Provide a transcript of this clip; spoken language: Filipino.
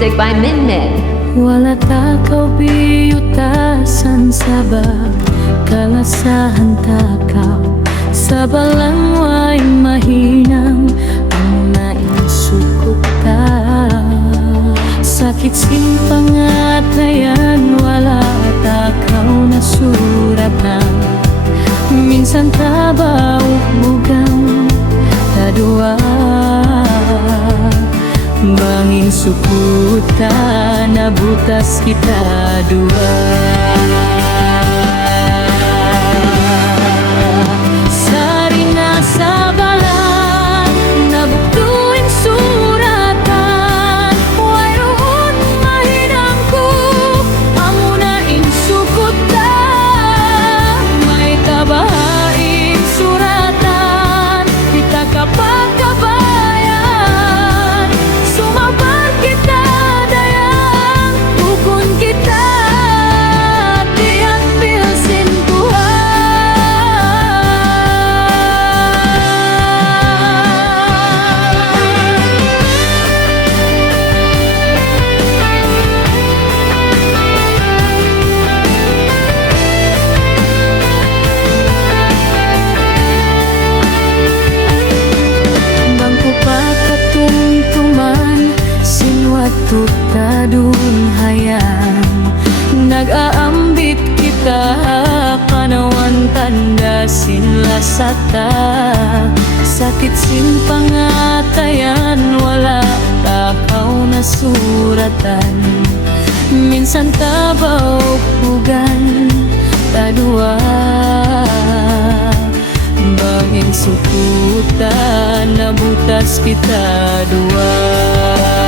Music by Min Min. Wala takaw biyutasan sabab kalasahan takaw sa balangway mahinang ang naisukot ta. Sakit simpangatayan wala takaw na suratan. Minsan tabaw bugang tadua bangin sukuta na butas kita dua. Sari na sa balan nabuktuin suratan wayroon mahinangku amunain sukuta may kabahain suratan kita kapag tutadung hayang nag-aambit kita kanawan tanda sinlasata. Sakit simpangatayan wala takaw na suratan. Minsan tabaw pugan tadua bangin sukutan na butas kita dua.